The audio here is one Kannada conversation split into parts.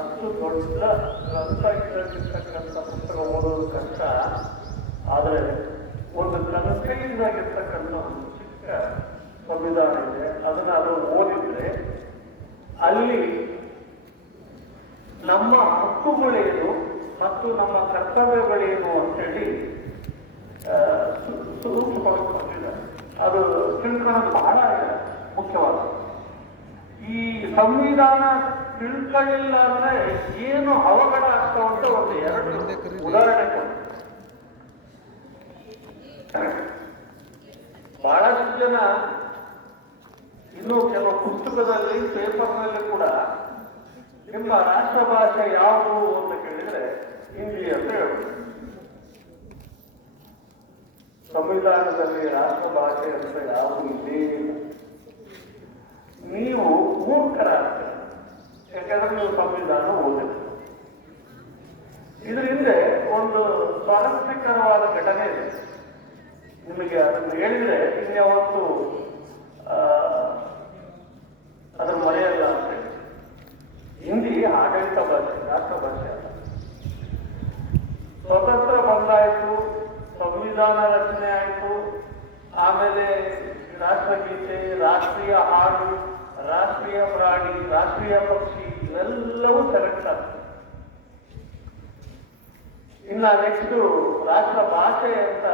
ಅಷ್ಟು ದೊಡ್ಡ ಗ್ರಂಥ ಇರತಕ್ಕಂಥ ಪುಸ್ತಕ ಓದೋದು ಕಷ್ಟ. ಆದರೆ ಒಂದು ಕನಕೈದಾಗಿರ್ತಕ್ಕಂಥ ಒಂದು ಚಿಕ್ಕ ಸಂವಿಧಾನ ಇದೆ, ಅದನ್ನು ಅದು ಓದಿದ್ರೆ ಅಲ್ಲಿ ನಮ್ಮ ಹಕ್ಕುಗಳೇನು ಮತ್ತು ನಮ್ಮ ಕರ್ತವ್ಯಗಳೇನು ಅಂತೇಳಿ ಸೂಕ್ಷ್ಮವಾಗಿ ಕೊಟ್ಟಿದ್ದಾರೆ. ಅದು ತಿಳ್ಕೊಳ್ಳೋದು ಬಹಳ ಮುಖ್ಯವಾದ. ಈ ಸಂವಿಧಾನ ತಿಳ್ಕೊಳ್ಳಿಲ್ಲ ಅಂದ್ರೆ ಏನು ಅವಘಡ ಆಗ್ತಾ ಅಂತ ಒಂದು ಎರಡು ಉದಾಹರಣೆ ಕೊಡಿ. ಬಹಳಷ್ಟು ಜನ ಇನ್ನು ಕೆಲವು ಪುಸ್ತಕದಲ್ಲಿ ಪೇಪರ್ನಲ್ಲಿ ಕೂಡ ನಿಮ್ಮ ರಾಷ್ಟ್ರ ಭಾಷೆ ಯಾವುದು ಅಂತ ಕೇಳಿದ್ರೆ ಹಿಂದಿ ಅಂತ ಹೇಳುದು. ಸಂವಿಧಾನದಲ್ಲಿ ರಾಷ್ಟ್ರ ಭಾಷೆ ಅಂತ ಯಾವುದು ಇಲ್ಲೇ ಇಲ್ಲ. ನೀವು ಮೂರ್ಖರಾಗ್ತೀರ, ಯಾಕಂದ್ರೆ ನೀವು ಸಂವಿಧಾನ ಓದಿಲ್ಲ. ಇದ್ರ ಹಿಂದೆ ಒಂದು ಸ್ವಾರಸ್ಯಕರವಾದ ಘಟನೆ ಇದೆ. ನಿಮಗೆ ಅದನ್ನು ಹೇಳಿದ್ರೆ ಇನ್ಯಾವತ್ತು ಅದನ್ನು ಮರೆಯಲ್ಲ ಅಂತ ಹೇಳಿ. ಹಿಂದಿ ಆಡಳಿತ ಭಾಷೆ, ರಾಷ್ಟ್ರ ಭಾಷೆ ಅಲ್ಲ. ಸ್ವತಂತ್ರ ಬಂದಾಯಿತು, ಸಂವಿಧಾನ ರಚನೆ ಆಯಿತು, ಆಮೇಲೆ ರಾಷ್ಟ್ರಗೀತೆ, ರಾಷ್ಟ್ರೀಯ ಹಾಡು, ರಾಷ್ಟ್ರೀಯ ಪ್ರಾಣಿ, ರಾಷ್ಟ್ರೀಯ ಪಕ್ಷಿ ಇವೆಲ್ಲವೂ ಸೆಲೆಕ್ಟ್ ಆಗ್ತದೆ. ಇನ್ನ ನೆಕ್ಸ್ಟ್ ರಾಷ್ಟ್ರ ಭಾಷೆ ಅಂತ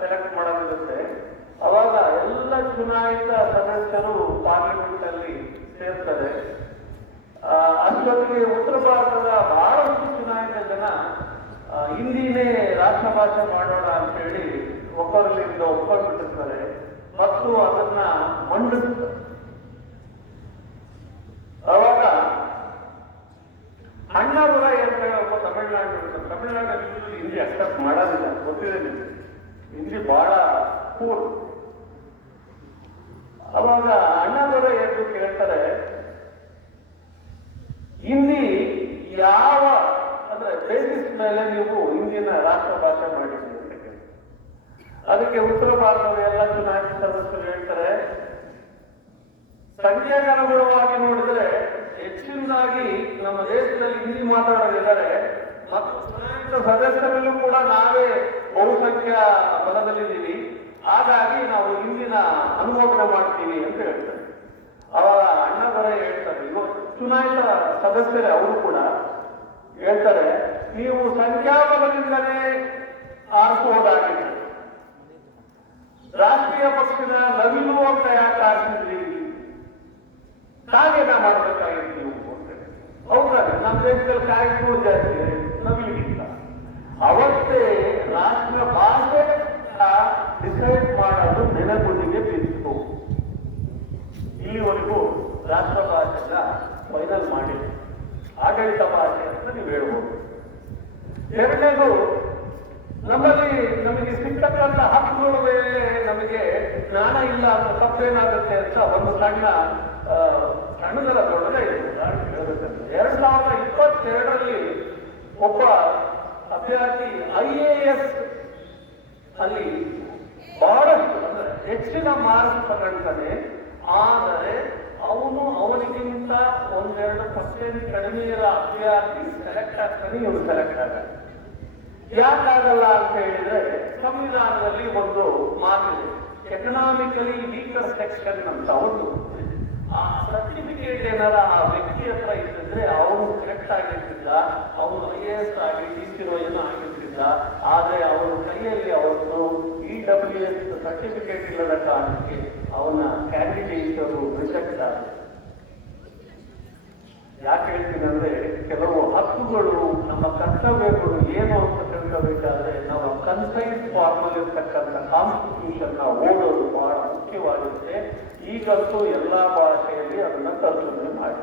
ಸೆಲೆಕ್ಟ್ ಮಾಡೋದಿರುತ್ತೆ. ಅವಾಗ ಎಲ್ಲ ಚುನಾಯಿತ ಸದಸ್ಯರು ಪಾರ್ಲಿಮೆಂಟ್ ಅಲ್ಲಿ ಸೇರ್ತಾರೆ. ಅಷ್ಟೊತ್ತಿಗೆ ಉತ್ತರ ಭಾರತದ ಬಹಳಷ್ಟು ಚುನಾಯಿತ ಜನ ಹಿಂದಿನೇ ರಾಷ್ಟ್ರ ಭಾಷೆ ಮಾಡೋಣ ಅಂತೇಳಿ ಒಬ್ಬರಲ್ಲಿಂದ ಒಪ್ಪಿಬಿಟ್ಟಿರ್ತಾರೆ ಮತ್ತು ಅದನ್ನ ಮಂಡಿಸ್ತಾರೆ. ಅವಾಗ ಅಣ್ಣಾದುರೈ ಅಂತ ಒಬ್ಬ ತಮಿಳುನಾಡಲ್ಲಿ ಹಿಂದಿ ಅಕ್ಸೆಪ್ಟ್ ಮಾಡೋದಿಲ್ಲ, ಗೊತ್ತಿದೆ ನಿಮಗೆ. ಹಿಂದಿ ಬಹಳ ಪೂರ್. ಅವಾಗ ಅಣ್ಣಾದುರೈ ಎಂದು ಕೇಳ್ತಾರೆ, ಹಿಂದಿ ಯಾವ ಅಂದ್ರೆ ಬೇಸಿಸ್ ಮೇಲೆ ನೀವು ಹಿಂದಿನ ರಾಷ್ಟ್ರ ಭಾಷೆ ಮಾಡಿದ್ದೀರಿ ಅಂತ ಕೇಳಿ. ಅದಕ್ಕೆ ಉತ್ತರ ಭಾರತದ ಎಲ್ಲ ಚುನಾಯಿತ ಸದಸ್ಯರು ಹೇಳ್ತಾರೆ, ಸಂಖ್ಯೆಗೆ ಅನುಗುಣವಾಗಿ ನೋಡಿದ್ರೆ ಹೆಚ್ಚಿನದಾಗಿ ನಮ್ಮ ದೇಶದಲ್ಲಿ ಹಿಂದಿ ಮಾತಾಡೋರಿದ್ದಾರೆ ಮತ್ತು ಚುನಾಯಿತ ಸದಸ್ಯರಲ್ಲೂ ಕೂಡ ನಾವೇ ಬಹುಸಂಖ್ಯಾ ಬಲದಲ್ಲಿದ್ದೀವಿ, ಹಾಗಾಗಿ ನಾವು ಹಿಂದಿನ ಅನುಮೋದನೆ ಮಾಡ್ತೀವಿ ಅಂತ ಹೇಳ್ತಾರೆ. ಅವಾಗ ಅಣ್ಣಾದುರೈ ಹೇಳ್ತಾರೆ, ಇವಾಗ ಚುನಾಯಿತ ಸದಸ್ಯರೇ ಅವರು ಕೂಡ ಹೇಳ್ತಾರೆ, ನೀವು ಸಂಖ್ಯಾಬಲದಿಂದಲೇ ಆರಿಸುವುದಾಗಿದೆ, ರಾಷ್ಟ್ರೀಯ ಪಕ್ಷದ ನವಿಲು ಅಂತ ಯಾಕೆ ಆರಿಸಿದ್ರಿ, ಕಾಗೇನ ಮಾಡಬೇಕಾಗಿತ್ತು ನೀವು ಅಂತ. ಹೌದಾ, ನಮ್ಮ ದೇಶದಲ್ಲಿ ಕಾಯ್ದು ಜಾಸ್ತಿ ನವಿಲಿಗಿಂತ. ಅವತ್ತೇ ರಾಷ್ಟ್ರ ಭಾಷೆ ಡಿಸೈಡ್ ಮಾಡೋದು ನೆನಗುದಿಗೆ ಬಿತ್ತು. ಇಲ್ಲಿವರೆಗೂ ರಾಷ್ಟ್ರ ಭಾಷೆನ ಫೈನಲ್ ಮಾಡಿಲ್ಲ, ಆಡಳಿತ ಭಾಷೆ ಅಂತ ನೀವು ಹೇಳ್ಬೋದು. ಎರಡನೇದು, ನಮಗೆ ಸಿಕ್ಕಂತ ಹಕ್ಕುಗಳ ಮೇಲೆ ನಮಗೆ ಜ್ಞಾನ ಇಲ್ಲ ಅಂತ ತಪ್ಪೇನಾಗುತ್ತೆ ಅಂತ ಒಂದು ಸಣ್ಣದರದೊಳಗೆ ಹೇಳಬೇಕಂದ್ರೆ 2022ರಲ್ಲಿ ಒಬ್ಬ ಅಭ್ಯರ್ಥಿ IAS ಅಲ್ಲಿ ಬಹಳಷ್ಟು ಅಂದ್ರೆ ಹೆಚ್ಚಿನ ಮಾರ್ಕ್ಸ್ ತಗೊಳ್ತಾನೆ. ಆದರೆ ಅವನಿಗಿಂತ 1-2% ಕಡಿಮೆ ಇರೋ ಅಭ್ಯರ್ಥಿ ಸೆಲೆಕ್ಟ್ ಆಗ್ತಾನೆ, ಇವನು ಸೆಲೆಕ್ಟ್ ಆಗಲ್ಲ. ಯಾಕಾಗಲ್ಲ ಅಂತ ಹೇಳಿದ್ರೆ ಸಂವಿಧಾನದಲ್ಲಿ ಒಂದು ಮಾತಿದೆ, ಎಕನಾಮಿಕಲಿ ವೀಕರ್ ಸೆಕ್ಷನ್ ಅಂತ ಒಂದು. ಆ ಸರ್ಟಿಫಿಕೇಟ್ ಏನಾರ ಆ ವ್ಯಕ್ತಿ ಹತ್ರ ಇದ್ದಿದ್ರೆ ಅವನು ಕರೆಕ್ಟ್ ಆಗಿರ್ತಿದ್ದ, ಅವನು IAS ಆಗಿ DC ಏನೋ ಆಗಿರ್ತಿದ್ದ. ಆದ್ರೆ ಅವನ ಕೈಯಲ್ಲಿ ಅವನು EWS ಸರ್ಟಿಫಿಕೇಟ್ ಇಲ್ಲದ ಕಾರಣಕ್ಕೆ ಅವನ ಕ್ಯಾಂಡಿಡೇಟ್ ರಿಜೆಕ್ಟ್ ಆಗಿದೆ. ಯಾಕೆ ಹೇಳ್ತೀನಿ ಅಂದ್ರೆ, ಕೆಲವು ಹಕ್ಕುಗಳು ನಮ್ಮ ಕರ್ತವ್ಯಗಳು ಏನು ಅಂತ ತಿಳ್ಕೋಬೇಕಾದ್ರೆ ನಾವು ಕನ್ಸೈಸ್ ಫಾರ್ಮಲ್ ಇರ್ತಕ್ಕಂಥ ಕಾನ್ಸ್ಟಿಟ್ಯೂಷನ್ ಓದೋದು ಬಹಳ ಮುಖ್ಯವಾಗಿರುತ್ತೆ. ಈಗಂತೂ ಎಲ್ಲಾ ಭಾಷೆಯಲ್ಲಿ ಅದನ್ನ ತರ್ಜುಮೆ ಮಾಡಿ.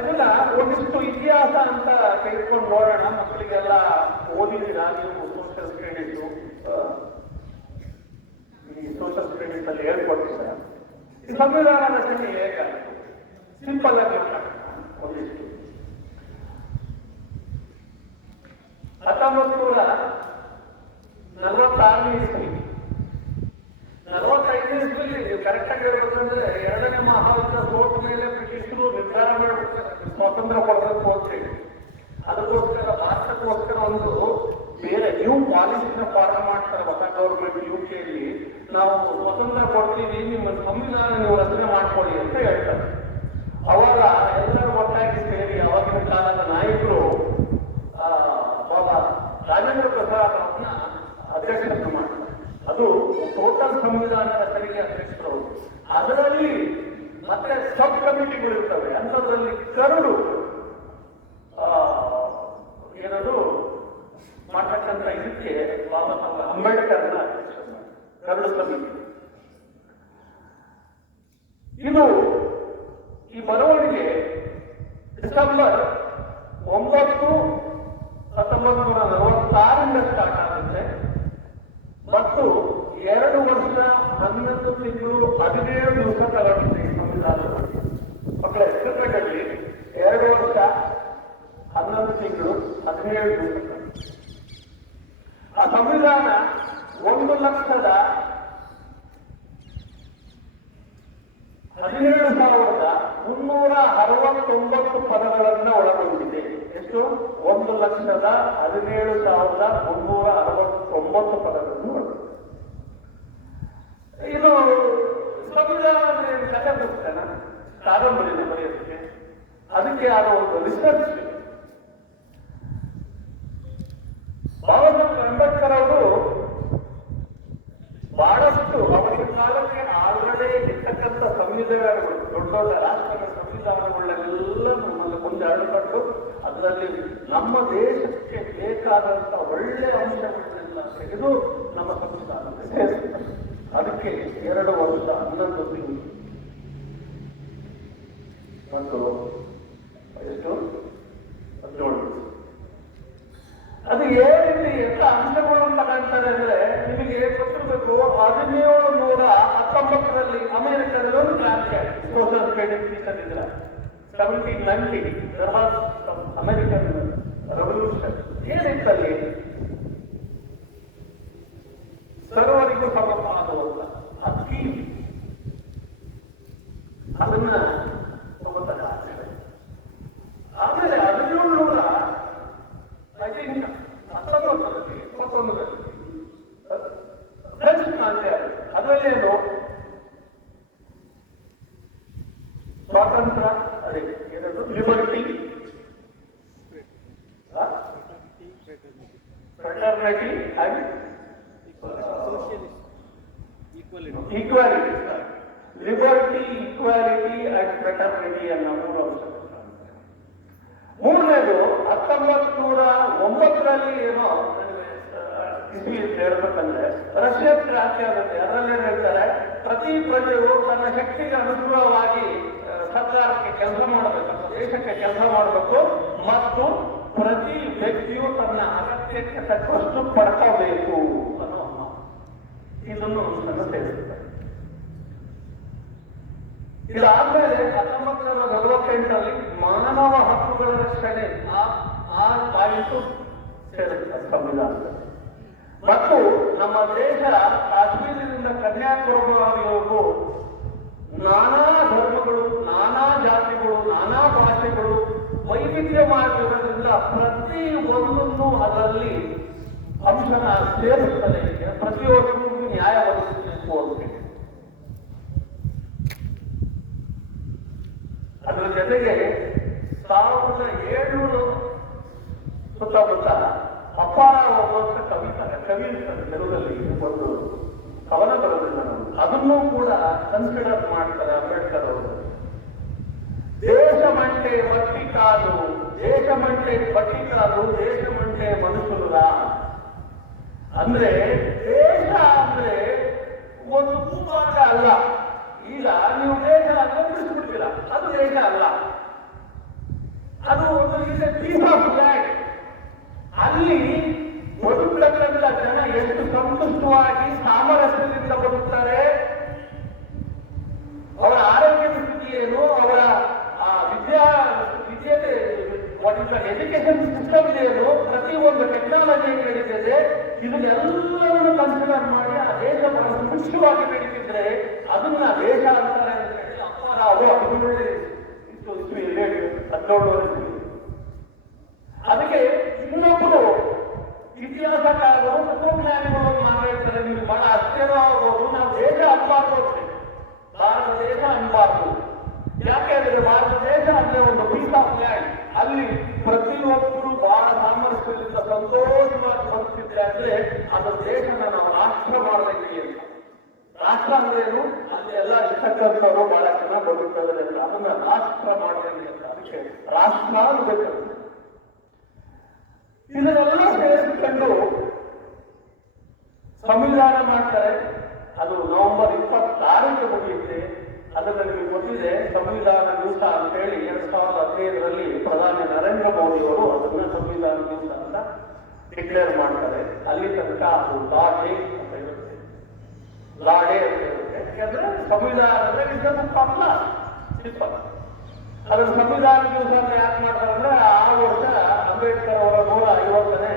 ಇದನ್ನ ಒಂದಿಷ್ಟು ಇತಿಹಾಸ ಅಂತ ತೆಗೆದುಕೊಂಡು ನೋಡೋಣ, ಮಕ್ಕಳಿಗೆಲ್ಲ ಓದಿ ಓದಿದ್ದೀರಾ ನೀವು ಸೋಷಿಯಲ್ ಕ್ರೆಡಿಟ್, ಈ ಸೋಷಿಯಲ್ ಕ್ರೆಡಿಟ್ ಅಲ್ಲಿ ಹೇಳ್ಕೊಡ್ತಿದ್ದಾರೆ. ಈ ಸಂವಿಧಾನ ರಚನೆ ಹೇಗಾಯಿತು? ಸಿಂಪಲ್ ಆಗಿ ಒಂದಿಷ್ಟು 1946ನೇ ಇಸ್ವಿ, 45ನೇ ಇಸ್ವಿಲಿ ಕರೆಕ್ಟ್ ಆಗಿ ಹೇಳ್ಬೇಕಂದ್ರೆ ಎರಡನೇ ಮಹಾಯುದ್ಧ ಸೋತ ಮೇಲೆ ಬ್ರಿಟಿಷರು ನಿರ್ಧಾರ ಮಾಡಬೇಕು ಸ್ವಾತಂತ್ರ್ಯ ಕೊಡಬೇಕು ಅಂತೇಳಿ. ಅದಕ್ಕೋಸ್ಕರ ಭಾರತಕ್ಕೋಸ್ಕರ ಒಂದು ಬೇರೆ ನ್ಯೂ ಪಾಲಿಸಿನ ಫಾರ್ಮ್ ಮಾಡ್ತಾರೆ ಹೊಸ ಗೌರ್ಮೆಂಟ್ UK-ಯಲ್ಲಿ. ನಾವು ಸ್ವತಂತ್ರ ಕೊಡ್ತೀವಿ, ನಿಮ್ಮ ಸಂವಿಧಾನ ನೀವು ರಚನೆ ಮಾಡ್ಕೊಳ್ಳಿ ಅಂತ ಹೇಳ್ತಾರೆ. ಅವಾಗ ಎಲ್ಲರೂ ಒಟ್ಟಾಗಿ ಸೇರಿ ಅವಾಗಿನ ಕಾಲದ ನಾಯಕರು ಬಾಬಾ ರಾಜೇಂದ್ರ ಪ್ರಸಾದ್ ಅವ್ರನ್ನ ಅಧ್ಯಕ್ಷತೆ ಮಾಡ್ತಾರೆ. ಅದು ಟೋಟಲ್ ಸಂವಿಧಾನ ರಚನೆಗೆ ಅಧ್ಯಕ್ಷರು. ಅದರಲ್ಲಿ ಮತ್ತೆ ಸಬ್ ಕಮಿಟಿಗಳು ಇರ್ತವೆ. ಅಂಥದ್ರಲ್ಲಿ ಕರಡು ಏನದು ಮಾಡ್ತಕ್ಕಂಥ ಇದಕ್ಕೆ ಬಾಬಾ ಸಾಹೇಬ್ ಅಂಬೇಡ್ಕರ್ನ ಅಧ್ಯಕ್ಷ ಕರಡು ಸಮಿತಿ. ಇದು ಈ ಬರವಣಿಗೆ ಡಿಸೆಂಬರ್ 9, 1946 ಸ್ಟಾರ್ಟ್ ಆಗುತ್ತೆ ಮತ್ತು 2 ವರ್ಷ 11 ತಿಂಗಳು 17 ದಿವಸ ತಗೊಳ್ಳುತ್ತೆ ಈ ಸಂವಿಧಾನ. ಮಕ್ಕಳ ಹೆಸರುಗಳಲ್ಲಿ 2 ವರ್ಷ 11 ತಿಂಗಳು 17 ದಿವಸ. ಆ ಸಂವಿಧಾನ 1,17,369 ಪದಗಳನ್ನ ಒಳಗೊಂಡಿದೆ. ಎಷ್ಟು? 1,17,369 ಪದಗಳನ್ನು ಒಳಗೊಂಡಿದೆ. ಇದು ಸಂವಿಧಾನ ಕಥೆ ಪುಸ್ತಕ ಕಾದಂಬರಿನ ಬರೆಯೋದಕ್ಕೆ ಅದಕ್ಕೆ ಆದ ಒಂದು ರಿಸರ್ಚ್. ಬಾಬಾ ಸಾಹೇಬ್ ಅಂಬೇಡ್ಕರ್ ಅವರು ಬಹಳಷ್ಟು ಅವರಿಗೆ ಕಾಲಕ್ಕೆ ಆಲ್ರೆಡಿ ಇರ್ತಕ್ಕಂಥ ಸಂವಿಧಾನಗಳು, ದೊಡ್ಡ ದೊಡ್ಡ ರಾಷ್ಟ್ರಗಳ ಸಂವಿಧಾನಗಳನ್ನೆಲ್ಲ ನಮ್ಮಲ್ಲಿ ಮುಂದೆ ಅಡಪಟ್ಟು ಅದರಲ್ಲಿ ನಮ್ಮ ದೇಶಕ್ಕೆ ಬೇಕಾದಂತ ಒಳ್ಳೆ ಅಂಶಗಳನ್ನೆಲ್ಲ ತೆಗೆದು ನಮ್ಮ ಸಂವಿಧಾನಕ್ಕೆ ಸೇರಿಸ್ತಾರೆ. ಅದಕ್ಕೆ 2 ವರ್ಷ 11 ತಿಂಗಳು ಮತ್ತು ಎಷ್ಟು 17. ಅದು ಏನು ರೀತಿ ఎంత ಅಂಶಗಳು ಅಂತ ಕಾಣ್ತಾರೆ ಅಂದ್ರೆ ನಿಮಗೆ ಗೊತ್ತಿರಬೇಕು. 1719 ಅಮೆರಿಕದಲ್ಲಿ ಒಂದು ಕ್ರಾಂತಿ ಆಯಿತು. ಸೋಷಿಯಲ್ ಕ್ರೆಡಿಟ್ ತಂದಿದ್ರ 1790 ಅಮೆರಿಕನ್ ರೆವಲ್ಯೂಷನ್. ಏನಿತ್ತಲ್ಲಿ? ಸರ್ವರಿಗೂ ಸಮಪಾದವಂತ ಅಕ್ಕಿ ಅದನ್ನ ತಗೋತಾರೆ. ಆಮೇಲೆ 1721 ಫ್ರೆಂಚ್ ಕ್ರಾಂತಿ ಆಯಿತು. ಅದರಲ್ಲೇನು ಸ್ವಾತಂತ್ರ್ಯ, ಅದೇ ಏನದು liberty, fraternity and equality. Liberty, equality and fraternity ಅನ್ನೋ 3 ಅಂಶ. ಮೂರನೇದು 1909 ಏನೋ ಇಸ್ವಿ ಅಂತ ಹೇಳ್ಬೇಕಂದ್ರೆ ರಷ್ಯನ್ ಕ್ರಾಂತಿ ಆಗುತ್ತೆ. ಅದರಲ್ಲೇನು ಹೇಳ್ತಾರೆ, ಪ್ರತಿ ಪ್ರಜೆಯು ತನ್ನ ಶಕ್ತಿಗೆ ಅನುಗುಣವಾಗಿ ಸರ್ಕಾರಕ್ಕೆ ಕೆಲಸ ಮಾಡಬೇಕು, ದೇಶಕ್ಕೆ ಕೆಲಸ ಮಾಡಬೇಕು ಮತ್ತು ಪ್ರತಿ ವ್ಯಕ್ತಿಯು ತನ್ನ ಅಗತ್ಯಕ್ಕೆ ತಕ್ಕಷ್ಟು ಪಡ್ಕೋಬೇಕು ಅನ್ನೋ ಇದನ್ನು ಸೇರಿಸುತ್ತಾರೆ. ಇದಾದ್ಮೇಲೆ 1948 ಮಾನವ ಹಕ್ಕುಗಳ ರಕ್ಷಣೆ ಆ ಪಾಯಿಂಟು ಸೇರುತ್ತೆ ಸಂವಿಧಾನದಲ್ಲಿ. ಮತ್ತು ನಮ್ಮ ದೇಶ ಕಾಶ್ಮೀರದಿಂದ ಕನ್ಯಾಕುಮಾರಿವರೆಗೂ ನಾನಾ ಧರ್ಮಗಳು, ನಾನಾ ಜಾತಿಗಳು, ನಾನಾ ಭಾಷೆಗಳು ವೈವಿಧ್ಯವಾಗಿರೋದ್ರಿಂದ ಪ್ರತಿ ಒಂದನ್ನು ಅದರಲ್ಲಿ ಅಂಶನ ಸೇರಿಸ್ತದೆ. ಪ್ರತಿಯೊಬ್ಬರಿಗೂ ನ್ಯಾಯ ಒದಗಿಸಬೇಕು ಅಂತ. ಅದರ ಜೊತೆಗೆ 1700 ಸುತ್ತಮುತ್ತ ಅಪಾರ ಒಬ್ಬ ಕವಿ ತೆಲುಗಲ್ಲಿ ಒಂದು ಕವನ ಬರೋದಿಲ್ಲ. ಅದನ್ನೂ ಕೂಡ ಕನ್ಸಿಡರ್ ಮಾಡ್ತಾರೆ ಅಂಬೇಡ್ಕರ್ ಅವರು. ದೇಶమంటే మట్టి కాదు, దేశమంటే పట్టి కాదు, దేశమంటే మనుషులురా. ಅಂದ್ರೆ ದೇಶ ಅಂದ್ರೆ ಒಂದು ಭೂಭಾಗ ಅಲ್ಲ. ಈಗ ನೀವು ದೇಶ ಅಂದ್ರೆ ಬಿಡಿಸ್ಬಿಡ್ತೀರ, ಅದು ದೇಶ ಅಲ್ಲ. ಅದು ಒಂದು ಪೀಸ್ ಆಫ್ ಲ್ಯಾಂಡ್. ಅಲ್ಲಿ ಇದನ್ನೆಲ್ಲವನ್ನು ಕನ್ಸಿಡರ್ ಮಾಡಿ ಆ ದೇಶ ಬಹಳ ಮುಖ್ಯವಾಗಿ ನಡೀತಿದ್ರೆ ಅದನ್ನ ದೇಶ ಅಂತಾರೆ ಅಂತ ಹೇಳಿ ಅಪ್ಪರಾವು 17 ಅದಕ್ಕೆ ಇನ್ನೊಬ್ಬರು ಇತಿಹಾಸಕಾರರು ತತ್ವಜ್ಞಾನಿಗಳು ಮಾತಾಡ್ತಾರೆ. ನಿಮ್ಗೆ ಬಹಳ ಆಶ್ಚರ್ಯವಾಗಬಹುದು. ನಾವು ದೇಶ ಅನ್ಬಾರ್ದು, ಭಾರತ ದೇಶ ಅನ್ಬಾರ್ದು. ಯಾಕೆಂದ್ರೆ ಭಾರತ ದೇಶ ಅಂದ್ರೆ ಒಂದು ಪೀಸ್ ಆಫ್ ಲ್ಯಾಂಡ್. ಅಲ್ಲಿ ಪ್ರತಿಯೊಬ್ಬರು ಬಹಳ ಸಾಮರ್ಥ್ಯದಿಂದ ಸಂತೋಷವಾಗಿ ಬದುಕಿದ್ರೆ ಅಂದ್ರೆ ಅದು ದೇಶನ ನಾವು ರಾಷ್ಟ್ರ ಮಾಡಬೇಕು ಅಂತ. ರಾಷ್ಟ್ರ ಅಂದ್ರೇನು? ಅಲ್ಲಿ ಎಲ್ಲ ಇರ್ತಕ್ಕಂಥವ್ರು ಬಹಳ ಚೆನ್ನಾಗಿ ಬದುಕ್ತಾರೆ ಅಂತ, ಅದನ್ನ ರಾಷ್ಟ್ರ ಮಾಡಬೇಕು ಅಂತ. ಅದಕ್ಕೆ ರಾಷ್ಟ್ರ ಆಗಬೇಕು. ಇದನ್ನೆಲ್ಲ ಸೇರಿಸಿಕೊಂಡು ಸಂವಿಧಾನ ಮಾಡ್ತಾರೆ. ಅದು ನವೆಂಬರ್ 26 ಮುಗಿಯುತ್ತೆ. ಅದನ್ನು ನಿಮಗೆ ಗೊತ್ತಿದೆ, ಸಂವಿಧಾನ ದಿವಸ ಅಂತ ಹೇಳಿ 2015ರಲ್ಲಿ ಪ್ರಧಾನಿ ನರೇಂದ್ರ ಮೋದಿ ಅವರು ಅದನ್ನ ಸಂವಿಧಾನ ದಿವಸ ಅಂತ ಡಿಕ್ಲೇರ್ ಮಾಡ್ತಾರೆ. ಅಲ್ಲಿ ತನಕ ಅದು ಲಾಡೇ ಅಂತ ಇರುತ್ತೆ, ಲಾಡೇ ಅಂತ ಇರುತ್ತೆ. ಯಾಕಂದ್ರೆ ಸಂವಿಧಾನ ಅಂದ್ರೆ ಅದನ್ನು ಸಂವಿಧಾನ ದಿವಸ ಅಂತ ಯಾಕೆ ಮಾಡ್ತಾರೆ ಅಂದ್ರೆ ಆ ವರ್ಷ ಅಂಬೇಡ್ಕರ್ ಅವರ 150ನೇ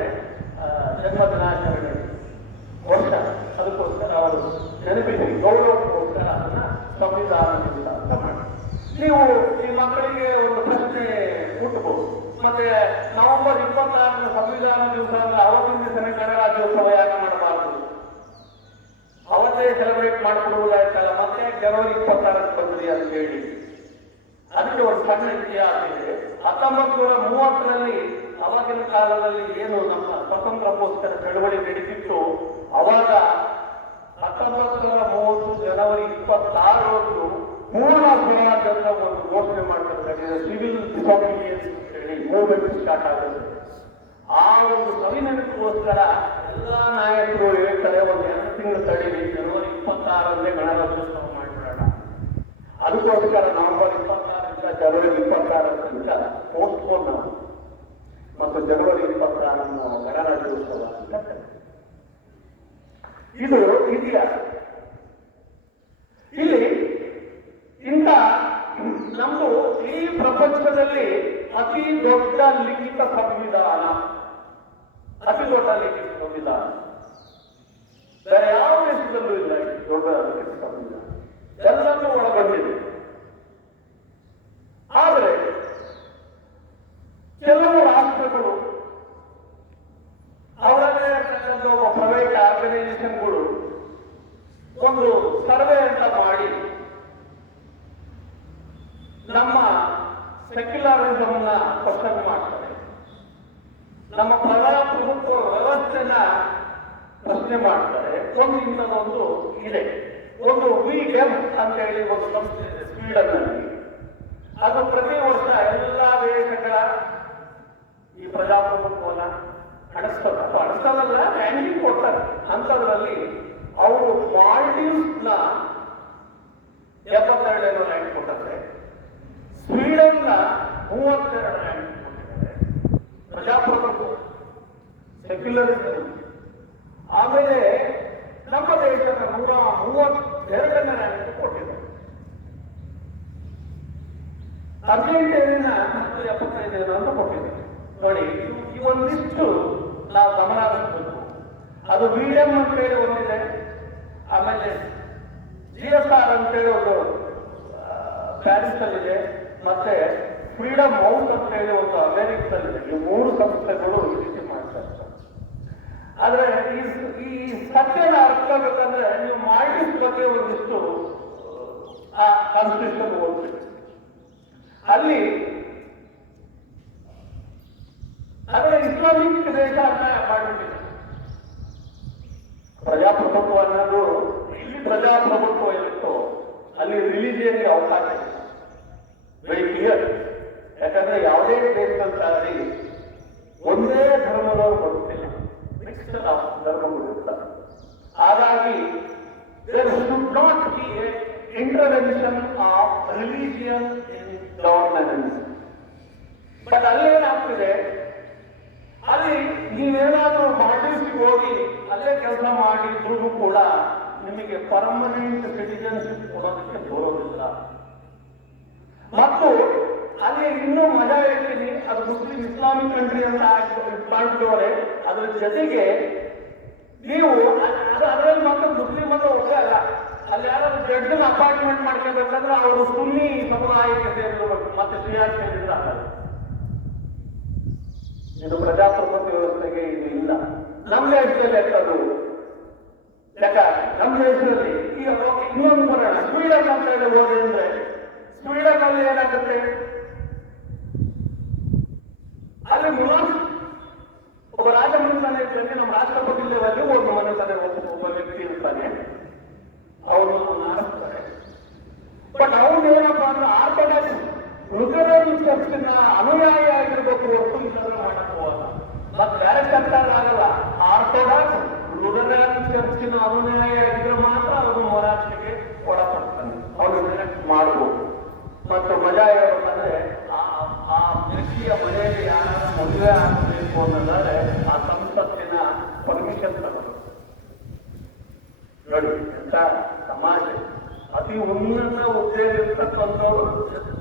ಜನ್ಮದಿನಾಚರಣೆ ವರ್ಷ. ಅದಕ್ಕೋಸ್ಕರ ಅವರು ನೆನಪಿಸಿ ಗೌರವಕ್ಕೋಸ್ಕರ ಅದನ್ನ ಸಂವಿಧಾನ ದಿವಸ ಅಂತ ಮಾಡಿ. ನೀವು ಈ ಮಕ್ಕಳಿಗೆ ಒಂದು ಪ್ರಶ್ನೆ ಹುಟ್ಟಬಹುದು, ಮತ್ತೆ ನವೆಂಬರ್ 26 ಸಂವಿಧಾನ ದಿವಸ ಅಂದ್ರೆ ಅವತ್ತಿನ ದಿವಸನೇ ಗಣರಾಜ್ಯೋತ್ಸವ ಯಾಕೆ ಮಾಡಬಾರದು? ಅವತ್ತೇ ಸೆಲೆಬ್ರೇಟ್ ಮಾಡಿಕೊಡುವುದಾಯ್ತಲ್ಲ, ಮತ್ತೆ ಜನವರಿ 26 ಬಂದ್ರಿ ಅಂತ ಹೇಳಿ. ಅದಕ್ಕೆ ಒಂದು ಸಣ್ಣ ಇತಿಹಾಸ ಇದೆ. 1930ರಲ್ಲಿ ಅವಾಗಿನ ಕಾಲದಲ್ಲಿ ಏನು ನಮ್ಮ ಸ್ವಾತಂತ್ರ್ಯಕ್ಕೋಸ್ಕರ ಚಳವಳಿ ನಡೀತಿತ್ತು, ಅವಾಗ 1930 ಜನವರಿ 26 ಪೂರ್ಣ ಸ್ವರಾಜ್ ಅಂತ ಒಂದು ಘೋಷಣೆ ಮಾಡ್ತಾರೆ. ಸಿವಿಲ್ ಡಿಸೋಬಿಡಿಯನ್ಸ್ ಅಂತ ಹೇಳಿ ಮೂವ್ಮೆಂಟ್ ಸ್ಟಾರ್ಟ್ ಆಗುತ್ತೆ. ಆ ಒಂದು ಸವಿನೆನಪಿಗೋಸ್ಕರ ಎಲ್ಲ ನಾಯಕರು ಹೇಳ್ತಾರೆ, ಒಂದು 2 ತಿಂಗಳು ತಡೀರಿ, ಜನವರಿ 26 ಗಣರಾಜ್ಯೋತ್ಸವ ಮಾಡಿಬಿಡೋಣ. ಅದಕ್ಕೋಸ್ಕರ ನವೆಂಬರ್ 26 ಜನವರಿ 26 ತನಕ ಪೋಸ್ಟ್ಪೋನ್ ನಾವು ಮತ್ತು ಜನವರಿ 26 ಗಣರಾಜ್ಯೋತ್ಸವ ಅಂತ. ಇದು ಇತಿಹಾಸ. ಇಲ್ಲಿ ಇಂಥ ನಮ್ದು ಈ ಪ್ರಪಂಚದಲ್ಲಿ ಅತಿ ದೊಡ್ಡ ಲಿಖಿತ ಸಂವಿಧಾನ, ಅತಿ ದೊಡ್ಡ ಲಿಖಿತ ಸಂವಿಧಾನ ಬೇರೆ ಯಾವ ದೇಶದಲ್ಲೂ ಇಲ್ಲ. ದೊಡ್ಡ ಲಿಖಿತ ಸಂವಿಧಾನ ಎಲ್ಲವನ್ನೂ ಒಳಗೊಂಡಿದೆ. ಆದರೆ ಕೆಲವು ರಾಷ್ಟ್ರಗಳು ಅವರಲ್ಲೇ ಇರತಕ್ಕಂಥ ಒಬ್ಬ ಪ್ರೈವೇಟ್ ಆರ್ಗನೈಸೇಷನ್ಗಳು ಒಂದು ಸರ್ವೆ ಅಂತ ಮಾಡಿ ನಮ್ಮ ಸೆಕ್ಯುಲರಿಸಮ್ನ ಕ್ವಶನ್ ಮಾಡ್ತಾರೆ, ನಮ್ಮ ಪ್ರಜಾಪ್ರಭುತ್ವ ವ್ಯವಸ್ಥೆನ ಪ್ರಶ್ನೆ ಮಾಡ್ತಾರೆ. ಒಂದು ಇನ್ನೊಂದು ಇದೆ, ಒಂದು ವಿಎಂ ಅಂತ ಹೇಳಿ ಒಂದು ಸಂಸ್ಥೆ ಇದೆ ಸ್ವೀಡನ್ ನಲ್ಲಿ. ಅದು ಪ್ರತಿ ವರ್ಷ ಎಲ್ಲ ದೇಶಗಳ ಈ ಪ್ರಜಾಪ್ರಭುತ್ವನ ನಡೆಸ್ತದ ಅಥವಾ ನಡೆಸೋದಲ್ಲ, ರ್ಯಾಂಕಿಂಗ್ ಕೊಡ್ತಾರೆ. ಅಂಥದ್ರಲ್ಲಿ ಅವರು ಮಾಲ್ಡೀವ್ಸ್ನ 72 ರ್ಯಾಂಕ್ ಕೊಟ್ಟಿದ್ದಾರೆ, ಸ್ವೀಡನ್ನ 32 ರ್ಯಾಂಕ್ ಕೊಟ್ಟಿದ್ದಾರೆ ಪ್ರಜಾಪ್ರಭುತ್ವ ಸೆಕ್ಯುಲರಿಸಮ್. ಆಮೇಲೆ ನಮ್ಮ ದೇಶದ 132ನೇ ರ್ಯಾಂಕ್ ಕೊಟ್ಟಿದ್ದಾರೆ. ಅರ್ಜೆಂಟೈನಾ 175 ಅಂತ ಕೊಟ್ಟಿದ್ದಾರೆ. ನೋಡಿ, ಈ ಒಂದಿಷ್ಟು ನಾವು ಗಮನ ಹರಿಸಬೇಕು. ಅದು ಮೀಡಿಯಂ ಅಂತೇಳಿ ಒಂದಿದೆ, ಆಮೇಲೆ GSR ಅಂತೇಳಿ ಒಂದು ಪ್ಯಾರಿಸ್ ಅಲ್ಲಿದೆ, ಮತ್ತೆ ಫ್ರೀಡಮ್ ಹೌಸ್ ಅಂತ ಹೇಳಿ ಒಂದು ಅಮೆರಿಕದಲ್ಲಿದೆ. ಈ 3 ಸಂಸ್ಥೆಗಳು ಈ ರೀತಿ ಮಾಡ್ತಾ ಇರ್ತಾರೆ. ಆದ್ರೆ ಈ ಸತ್ಯನ ಅರ್ಥ ಬೇಕಂದ್ರೆ ನೀವು ಮಾಲ್ಡೀವ್ಸ್ ಬಗ್ಗೆ ಒಂದಿಷ್ಟು ಆ ಕಾನ್ಸ್ಟಿಟ್ಯೂಷನ್ ಓದ್ತೀವಿ. ಅಲ್ಲಿ ಆದರೆ ಇಸ್ಲಾಮಿಕ್ ದೇಶ ಅಂತ ಮಾಡಿಬಿಟ್ಟಿದೆ. ಪ್ರಜಾಪ್ರಭುತ್ವ ಅನ್ನೋದು ಇಲ್ಲಿ ಪ್ರಜಾಪ್ರಭುತ್ವ ಇರುತ್ತೋ ಅಲ್ಲಿ ರಿಲಿಜಿಯನ್ಗೆ ಅವಕಾಶ ಇದೆ, ವೆರಿ ಕ್ಲಿಯರ್. ಯಾಕಂದ್ರೆ ಯಾವುದೇ ದೇಶದಲ್ಲಿ ಒಂದೇ ಧರ್ಮದವರು ಬರುತ್ತಿಲ್ಲ, ಮಿಕ್ಸ್ಚರ್ ಆಫ್ ಧರ್ಮಗಳು ಇರ್ತಾರೆ. ಹಾಗಾಗಿ there should not be a intervention of religion in governance. But ಅಲ್ಲೇನಾಗ್ತಿದೆ, ಅಲ್ಲಿ ನೀವೇನಾದ್ರೂ ಮಾಲ್ಡೀವ್ಸ್ಗೆ ಹೋಗಿ ಅಲ್ಲೇ ಕೆಲಸ ಮಾಡಿದ್ರು ಕೂಡ ನಿಮಗೆ ಪರ್ಮನೆಂಟ್ ಸಿಟಿಜನ್ಶಿಪ್ ಕೊಡೋದಕ್ಕೆ ಬರೋದಿಲ್ಲ. ಮತ್ತು ಅಲ್ಲಿ ಇನ್ನೂ ಮಜಾ ಹೇಳ್ತೀನಿ, ಅದು ಮುಸ್ಲಿಂ ಇಸ್ಲಾಮಿಕ್ ಕಂಟ್ರಿ ಅಂತ ಮಾಡ್ಬಿಟ್ಟವರೆ. ಅದ್ರ ಜೊತೆಗೆ ನೀವು ಅದರಲ್ಲಿ ಮತ್ತೆ ಮುಸ್ಲಿಮ್ ಅಂತ ಹೋಗಲ್ಲ. ಅಲ್ಲಿ ಯಾರಾದ್ರೂ ಜಡ್ಜ್ ಅಪಾಯಿಂಟ್ಮೆಂಟ್ ಮಾಡ್ಕೋಬೇಕಂದ್ರೆ ಅವರು ಸುನ್ನಿ ಸಮುದಾಯಕ್ಕೆ ಸೇರಿರ್ಬೇಕು, ಮತ್ತೆ ಶಿಯಾ ಸೇರಿದ್ರೆ ಆಗಲ್ಲ. ಇದು ಪ್ರಜಾಪ್ರಭುತ್ವ ವ್ಯವಸ್ಥೆಗೆ ಇದು ಇಲ್ಲ. ನಮ್ಮ ದೇಶದಲ್ಲಿ ಎಷ್ಟದು ಲೆಕ್ಕ. ನಮ್ಮ ದೇಶದಲ್ಲಿ ಈಗ ಇನ್ನೊಂದು ಬರೋಣ, ಸ್ವೀಡನ್ ಅಂತ ಹೇಳಿ ಹೋದೆ ಅಂದ್ರೆ ಸ್ವೀಡನ್ ಅಲ್ಲಿ ಏನಾಗುತ್ತೆ, ಅಲ್ಲಿ ಒಬ್ಬ ರಾಜ ಮನೆತನ ಇದ್ದಂಗೆ ನಮ್ಮ ರಾಷ್ಟ್ರಪತಿ ಲೆವೆಲ್ ಒಂದು ಮನೆತನ ಒಬ್ಬ ವ್ಯಕ್ತಿ ಇರ್ತಾನೆ, ಅವನು ಆರಿಸ್ತಾರೆ. ಬಟ್ ಅವನು ಏನಪ್ಪಾ ಅಂದ್ರೆ ಆರ್ಥೋಡಾಕ್ಸ್ ಲುಥರನ್ ಚರ್ಚಿನ ಅನುಯಾಯಿ ಆಗಿರ್ಬೇಕು ಹೊರತು ಇಲ್ಲಾಂದ್ರೆ ಮಾಡಕ್ ಹೋಗಲ್ಲ. ಮತ್ತೆ ಬೇರೆ ಚರ್ಚ್ ಆಗಲ್ಲ. ಆರ್ಥೋಡಾಕ್ಸ್ ಲುಥರನ್ ಚರ್ಚಿನ ಅನುಯಾಯಿ ಆಗಿದ್ರೆ ಮಾತ್ರ ಅವನು ಮೊರಾರ್ಚಿಗೆ ಒಳಪಡ್ತಾನೆ, ಅವನು ಡೈರೆಕ್ಟ್ ಮಾಡ್ಬೋದು. ಮತ್ತು ಮಜಾ ಹೇಳ್ಬೇಕಂದ್ರೆ ಆ ವ್ಯಕ್ತಿಯ ಮನೆಯಲ್ಲಿ ಯಾರು ಮದುವೆ ಆಗಬೇಕು ಅನ್ನೋದಾದ್ರೆ ಆ ಸಂಸತ್ತಿನ ಪರ್ಮಿಷನ್ ತಗೋದು. ನೋಡಿ ಎಂತ ಸಮಾಜ. ಅತಿ ಉನ್ನತ ಹುದ್ದೆಯಲ್ಲಿರ್ತಕ್ಕಂಥವ್ರು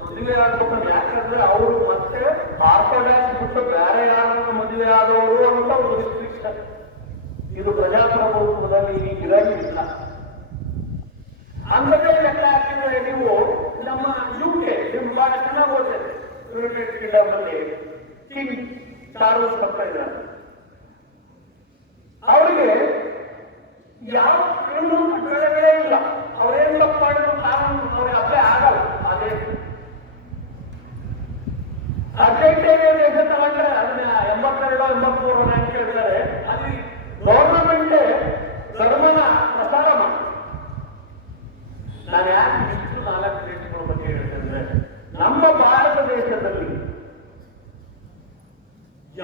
ಮದುವೆ ಆಗ್ಬೇಕಂದ್ರೆ, ಯಾಕಂದ್ರೆ ಅವರು ಮತ್ತೆ ಆರ್ಥೋಡಾಕ್ಸ್ ಬಿಟ್ಟು ಬೇರೆ ಯಾರನ್ನ ಮದುವೆ ಆದವರು ಅಂತ ಒಂದು ರಿಸ್ಟ್ರಿಕ್ಷನ್. ಇದು ಪ್ರಜಾಪ್ರಭುತ್ವದಲ್ಲಿ ಈಗ ಇರಂಗಿಲ್ಲ. ಅಂಗಡಿ ಲೆಕ್ಕ ಹಾಕಿದ್ರೆ ನೀವು ನಮ್ಮ ಯುಕೆ ನಿಮ್ಗೆ ಬಹಳ ಚೆನ್ನಾಗಿ ಓದಿದೆ. ಯುನೈಟೆಡ್ ಕಿಂಗ್ಡಮ್ ಅಲ್ಲಿ ಕಿಂಗ್ ಚಾರ್ಲ್ಸ್ ಬರ್ತಾ ಇದ್ದಾರೆ. ಅವರಿಗೆ ಯಾವ ಬೆಳೆಗಳೇ ಇಲ್ಲ. ಅವರೇನು ತಪ್ಪು ಮಾಡಿದ್ರು ಕಾನೂನು ಅವ್ರಿಗೆ ಅಪ್ಲೈ ಆಗಲ್ಲ. ಅದೇ ಅರ್ಜೆಂಟೇನಿಯಾ ದೇಶ ತಗೊಂಡ್ರೆ ಅದನ್ನ 82-83 ರ್ಯಾಂಕ್ ಹೇಳ್ತಾರೆ. ಅಲ್ಲಿ ಗೌರ್ನಮೆಂಟೇ ಧರ್ಮನ ಪ್ರಸಾರ ಮಾಡಿ. ನಾನು ಯಾಕೆ ಇಷ್ಟು 4 ದೇಶಗಳ ಬಗ್ಗೆ ಹೇಳ್ತೇನೆ, ನಮ್ಮ ಭಾರತ ದೇಶದಲ್ಲಿ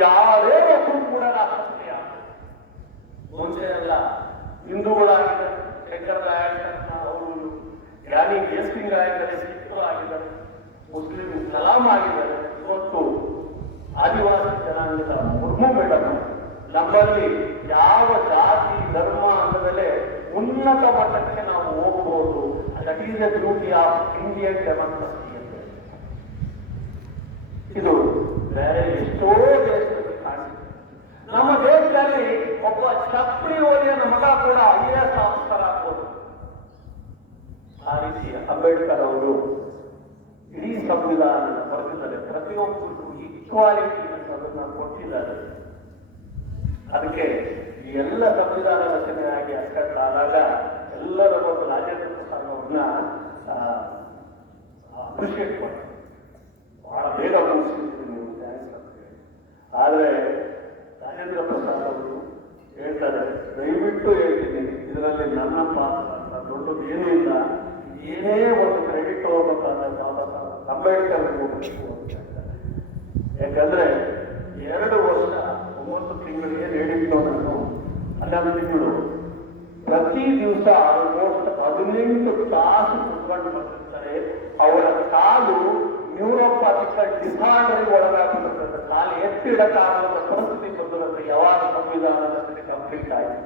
ಯಾರೇ ಒಬ್ಬರು ಕೂಡ ರಾಷ್ಟ್ರಪತಿ ಮುಂಚೆ ಎಲ್ಲ ಹಿಂದೂಗಳಾಗಿದ್ದಾರೆ, ಅವರು ಜ್ಞಾನಿ ಸಿಂಗ್ ಆಗಿದ್ದಾರೆ, ಸಿಖ್ರು ಆಗಿದ್ದಾರೆ, ಮುಸ್ಲಿಂ ಕಲಾಂ ಆಗಿದ್ದಾರೆ. ಇವತ್ತು ಆದಿವಾಸಿ ಜನಾಂಗದ ಮುರ್ಮು ಮೇಡಮ್ ನಮ್ಮಲ್ಲಿ ಯಾವ ಜಾತಿ ಧರ್ಮ ಅನ್ನೋದಲ್ಲೇ ಉನ್ನತ ಮಟ್ಟಕ್ಕೆ ನಾವು ಹೋಗಬಹುದು. That is the beauty of Indian democracy ಅಂತ. ಇದು ಬೇರೆ ಎಷ್ಟೋ ದೇಶದಲ್ಲಿ ಕಾಣಿಸುತ್ತೆ. ನಮ್ಮ ದೇಶದಲ್ಲಿ ಒಬ್ಬ ಛತ್ರಿ ಓದಿಯನ ಮಗ ಕೂಡ IAS ಆಫೀಸರ್ ಆಗ್ಬೋದು. ಆ ರೀತಿ ಅಂಬೇಡ್ಕರ್ ಅವರು ಇಡೀ ಸಂವಿಧಾನ ಬರೆದಿದ್ದಾರೆ. ಪ್ರತಿಯೊಬ್ಬರಿಗೂ ಈಕ್ವಾಲಿಟಿ ಅನ್ನೋದನ್ನ ಕೊಟ್ಟಿದ್ದಾರೆ. ಅದಕ್ಕೆ ಈ ಎಲ್ಲ ಸಂವಿಧಾನ ರಚನೆಯಾಗಿ ಅಷ್ಟಕ್ಕಾದಾಗ ಎಲ್ಲರ ಒಂದು ರಾಜೇಂದ್ರ ಪ್ರಸಾದ್ ಅವ್ರನ್ನ ಅಪ್ರಿಷಿಯೇಟ್ ಮಾಡಿ ಬಹಳ ಬೇಗ ಮುಗಿಸಿದ್ರಿ ನೀವು, ಥ್ಯಾಂಕ್ಸ್ ಅಂತ ಹೇಳಿ. ಆದರೆ ರಾಜೇಂದ್ರ ಪ್ರಸಾದ್ ಅವರು ಹೇಳ್ತಾರೆ, ದಯವಿಟ್ಟು ಹೇಳ್ತೀನಿ, ಇದರಲ್ಲಿ ನನ್ನ ಪಾತ್ರ ಅಂತ ದೊಡ್ಡದು ಏನೂ ಇಲ್ಲ. ಏನೇ ಒಂದು ಕ್ರೆಡಿಟ್ ಹೋಗ್ಬೇಕಾದ್ರೆ ಬಾಬಾ ಸಾಹೇಬ್ ಅಂಬೇಡ್ಕರ್ ಹೋಗಬೇಕು ಅಂತ ಹೇಳ್ತಾರೆ. ಯಾಕಂದ್ರೆ 2 ವರ್ಷ 9 ತಿಂಗಳಿಗೆ ನೀಡಿದ್ದು ನಾನು 11 ತಿಂಗಳು ಪ್ರತಿ ದಿವಸ ಆಲ್ಮೋಸ್ಟ್ 18 ತಾಸು ಕುತ್ಕೊಂಡು ಬರ್ತಿರ್ತಾರೆ. ಅವರ ಕಾಲು ನ್ಯೂರೋಪಾಥಿಕಲ್ ಡಿಸಾರ್ಡರ್ಗೆ ಒಳಗಾಗಿರ್ತದೆ. ಕಾಲು ಎತ್ತಿಡಕ್ಕಾಗದ ಪರಿಸ್ಥಿತಿ ಬಂದಿರುತ್ತೆ ಯಾವಾಗ ಸಂವಿಧಾನದಲ್ಲಿ ಕಂಪ್ಲೀಟ್ ಆಯಿತು.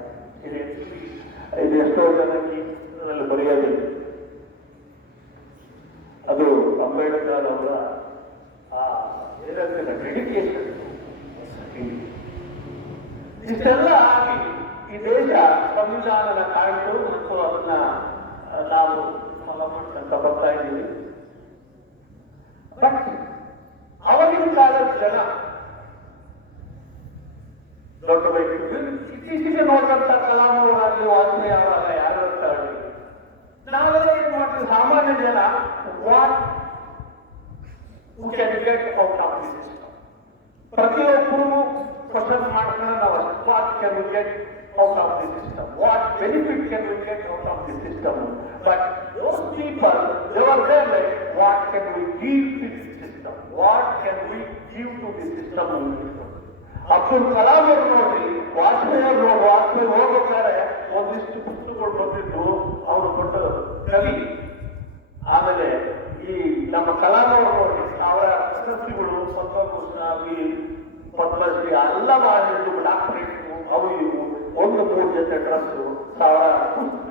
ಇದು ಎಷ್ಟೋ ಜನಕ್ಕೆ ಇದರಲ್ಲಿ ಬರೆಯೋದಿಲ್ಲ. ಅದು ಅಂಬೇಡ್ಕರ್ ಅವರ ಡೆಡಿಕೇಶನ್. ಇಷ್ಟೆಲ್ಲ ಆಗಿ ಈ ದೇಶ ಸಂವಿಧಾನದ ಕಾಯ್ದು ಮತ್ತು ಅದನ್ನ ನಾವು ಫಾಲೋ ಮಾಡ್ಕೊಂತ ಬರ್ತಾ ಇದ್ದೀವಿ. ಬಟ್ ಅವಾಗಿನ ಕಾಲದ ಜನ ದೊಡ್ಡ ವೈದ್ಯರು ಇತ್ತೀಚೆಗೆ ನೋಡಿದಂತ ಕಲಾಂ ಅವರಾಗಲಿ ವಾಜಪೇಯಿ ಅವರಾಗ ಯಾರು ಅಂತ ಹೇಳಿ ನಾವೆಲ್ಲ ಏನ್ ಮಾಡ್ತೀವಿ, ಸಾಮಾನ್ಯ ಜನ what who can get out of the system. ಪ್ರತಿಯೊಬ್ಬರು ಕ್ವಶನ್ ಮಾಡ್ಕೊಂಡು ನಾವು what can we get out of the system, what benefit can we get out of the system. But those people they were there like what can we give to the system, what can we give to the system. Abdul Kalam ಅವರು ನೋಡ್ರಿ, ವಾಜಪೇಯಿ ಅವರು ನೋಡಿ, ವಾಜಪೇಯಿ ಹೋಗ್ಬೇಕಾದ್ರೆ ಒಂದಿಷ್ಟು ಪುಸ್ತಕಗಳು ಬಂದಿದ್ದು ಅವರು ಕೊಟ್ಟ ಕವಿ. ಆಮೇಲೆ ಈ ನಮ್ಮ ಕಲಾಂ ಅವರು ನೋಡಿ ಅವರ ಪ್ರಶಸ್ತಿಗಳು ಪದ್ಮಭೂಷಣ, ಪದ್ಮಶ್ರೀ ಎಲ್ಲ ಮಾಡಿದ್ದು, ಡಾಕ್ಟರೇಟ್ ಅವು ಇವು 1-3 ಜೊತೆ ಡ್ರೆಸ್ಸು, 1000 ಪುಸ್ತಕ.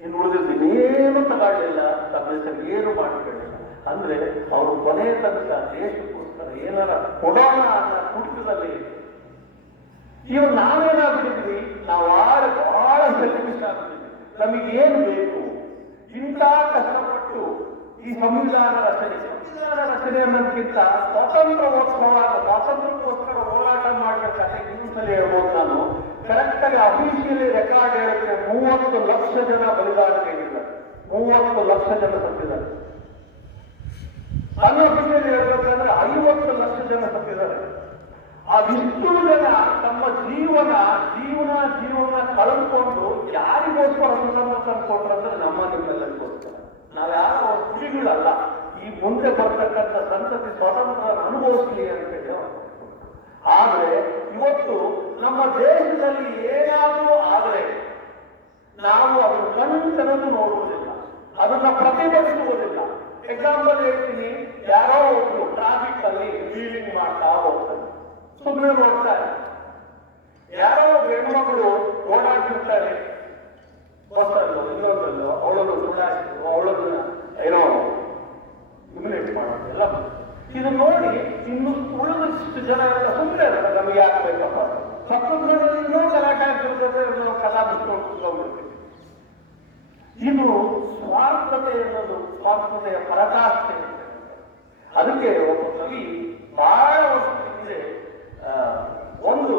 ಇನ್ನು ಉಳಿದಿದ್ದು ಏನು ತಗೊಳ್ಳಿಲ್ಲ, ತಮ್ಮ ಹೆಸರು ಏನು ಮಾಡಿಕೊಳ್ಳಿಲ್ಲ. ಅಂದ್ರೆ ಅವರು ಕೊನೆ ತನಕ ದೇಶಕ್ಕೋಸ್ಕರ ಏನಾರ ಕೊಡೋಣ ಅನ್ನೋ ಕುಟುಂಬದಲ್ಲಿ ಇವು ನಾವೇನಾಗ್ಬಿಟ್ಟಿದ್ವಿ, ನಾವು ಬಹಳ ಸೆಲ್ಫಿಶ್ ಆಗ್ಬಿಟ್ಟಿದ್ವಿ. ನಮಗೇನು ಬೇಕು? ಇಂಥ ಕಷ್ಟಪಟ್ಟು ಈ ಸಂವಿಧಾನ ರಚನೆ ಅನ್ನೋದಕ್ಕಿಂತ ಸ್ವಾತಂತ್ರ್ಯಕ್ಕೋಸ್ಕರ ಹೋರಾಟ ಮಾಡಬೇಕಾದ್ರೆ ಇನ್ನೊಂದ್ಸಲ ಹೇಳ್ಬೋದು ನಾನು. ಕರೆಕ್ಟ್ ಆಗಿ ಅಫಿಷಿಯಲಿ ರೆಕಾರ್ಡ್ ಹೇಳುತ್ತೆ, 30 ಲಕ್ಷ ಜನ ಬಲಿದಾನ ನೀಡಿದ್ದಾರೆ, 30 ಲಕ್ಷ ಜನ ಸತ್ತಿದ್ದಾರೆ. ಅನ್ಅಫಿಷಿಯಲಿ ಹೇಳ್ಬೇಕಂದ್ರೆ 50 ಲಕ್ಷ ಜನ ಸತ್ತಿದ್ದಾರೆ. ಅದಿಷ್ಟು ಜನ ತಮ್ಮ ಜೀವನ ಕಳೆದುಕೊಂಡು ಯಾರಿಗೋಸ್ಕರ ಅನುದಾನ ತಂದ್ಕೊಟ್ರಂದ್ರೆ ನಮ್ಮ ನಿಮ್ಮೆಲ್ಲರಿಗೋಸ್ಕರ. ನಾವ್ಯಾರೋ ಕುಡಿಗಳಲ್ಲ, ಈ ಮುಂದೆ ಬರ್ತಕ್ಕಂಥ ಸಂತತಿ ಸ್ವಾತಂತ್ರ್ಯ ಅನುಭವಿಸ್ಲಿ ಅಂತೇಳಿ. ಆದ್ರೆ ಇವತ್ತು ನಮ್ಮ ದೇಶದಲ್ಲಿ ಏನಾದರೂ ಆದರೆ ನಾವು ಅದನ್ನು ಕಣ್ಣು ನೋಡುವುದಿಲ್ಲ, ಅದನ್ನ ಪ್ರತಿಭಟಿಸುವುದಿಲ್ಲ. ಎಕ್ಸಾಂಪಲ್ ಹೇಳ್ತೀನಿ, ಯಾರೋ ಒಬ್ರು ಟ್ರಾಫಿಕ್ ಅಲ್ಲಿ ವೀಲಿಂಗ್ ಮಾಡ್ತಾ ಹೋಗ್ತಾರೆ, ಸುಮ್ಮನೆ ನೋಡ್ತಾರೆ. ಯಾರೋ ಹೆಣ್ಮಗಳು ಓಡಾಡ್ತಿರ್ತಾರೆ ಬಸ್ಸಲ್ಲೋ ಇನ್ನೊಂದಲ್ಲೋ, ಅವಳನ್ನು ಸುಡಾಯಿಸಿದ್ರು, ಅವಳನ್ನ ಏನೋ ಇಮ್ಯುನೇಟ್ ಮಾಡೋದು ಎಲ್ಲ. ಇದು ನೋಡಿ ಇನ್ನು ಉಳಿದಷ್ಟು ಜನ ಎಲ್ಲ ಸುಮ್ಮನೆ ಇರ್ತಾರೆ, ನಮಗೆ ಯಾಕೆ ಬೇಕಪ್ಪ ಸತ್ತದಲ್ಲಿ ಇನ್ನೂ ಗಲಾಟೆ ಆಗ್ತಿರ್ತದೆ, ನಾವು ಕಲಾ ಬಿಟ್ಕೊಂಡು ಕುತ್ಕೊಂಡ್ಬಿಡ್ತೀವಿ. ಇದು ಸ್ವಾರ್ಥತೆ ಅನ್ನೋದು, ಸ್ವಾರ್ಥತೆಯ ಪರಾಕಾಷ್ಠೆ. ಅದಕ್ಕೆ ಒಬ್ಬ ಕವಿ ಬಹಳ ವರ್ಷ ಹಿಂದೆ ಒಂದು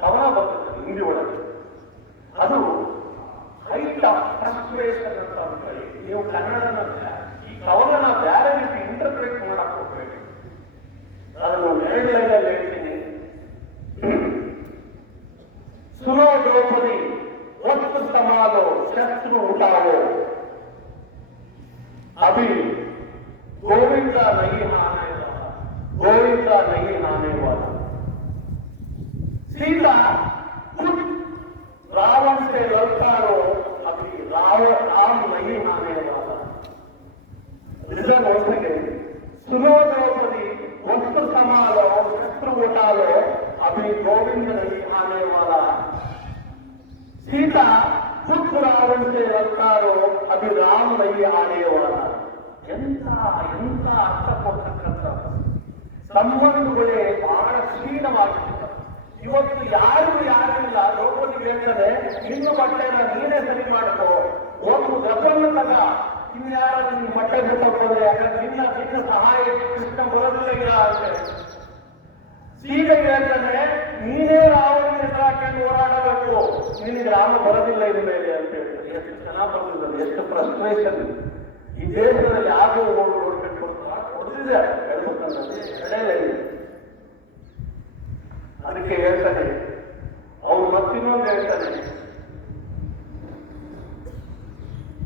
ಕವನ ಬರ್ತದೆ ಹಿಂದಿ ಒಳಗೆ, ಅದು ಹೈಟ್ ಆಫ್ ಫ್ರಸ್ಟ್ರೇಷನ್ ಅಂತ ಹೇಳಿ. ನೀವು ಕನ್ನಡನ ಈ ಕವನ ಬೇರೆ ರೀತಿ ಇಂಟರ್ಪ್ರೇಟ್ ಮಾಡಕ್ ಹೋಗ್ಬೇಕು. ಅದನ್ನು 2 ಲೈನಲ್ಲಿ ಹೇಳ್ತೀನಿ. ಸುನೋ ದ್ರೌಪದಿ वक्त संभालो शस्त्र उठाओ, अभी गोविंदा नहीं आने वाला, गोविंदा नहीं आने वाला। सीता खुद रावण से ललकारो, अभी राम नहीं आने वाला। रिजन हो सके, सुनो द्रौपदी वक्त संभालो शस्त्र उठालो, अभी गोविंद नहीं आने वाला। सीता खुद रावण से ललकारो, अभी राम नहीं आने वाला। ಎಂತ ಅರ್ಥ ಕೊಡ್ತಕ್ಕಂಥ ಸಂಬಂಧಗಳೇ ಬಹಳ ಕ್ಷೀಣವಾಗಿರ್ತದೆ. ಇವತ್ತು ಯಾರು ಇಲ್ಲ. ದ್ರೌಪದಿ ಹೇಳ್ತದೆ, ನಿನ್ನ ಬಟ್ಟೆನ ನೀನೇ ಸರಿ ಮಾಡ್ಕೋ, ಒಂದು ಗಬ್ಬನ್ನು ತಗ, ಇನ್ಯಾರ ನಿನ್ನ ಬಟ್ಟೆ ಬಿಟ್ಟೋಗ್ತದೆ, ಯಾಕಂದ್ರೆ ನಿನ್ನ ಸಹಾಯ ಕೃಷ್ಣ ಬರೋದಿಲ್ಲ ಅಂತ. ಸೀತೆ ಹೇಳ್ತಾನೆ, ನೀನೇ ರಾವಣನ ಹಾಕೊಂಡು ಹೋರಾಡಬೇಕು, ನಿನಗೆ ರಾಮ ಬರೋದಿಲ್ಲ ಇದ ಮೇಲೆ ಅಂತ ಹೇಳ್ತಾರೆ. ಎಷ್ಟು ಚೆನ್ನಾಗಿ ಬಂದಿದ್ದಾರೆ, ಎಷ್ಟು ಫ್ರಸ್ಟ್ರೇಷನ್. ಈ ದೇಶದಲ್ಲಿ ಯಾರು ನೋಡ್ಬೇಕು ಹೊಡೆದಿದೆ ಹೇಳ್ಬೇಕಂದ್ರೆ. ಅದಕ್ಕೆ ಹೇಳ್ತಾನೆ ಅವ್ರು ಮತ್ತಿನ್ನೊಂದು ಹೇಳ್ತಾನೆ,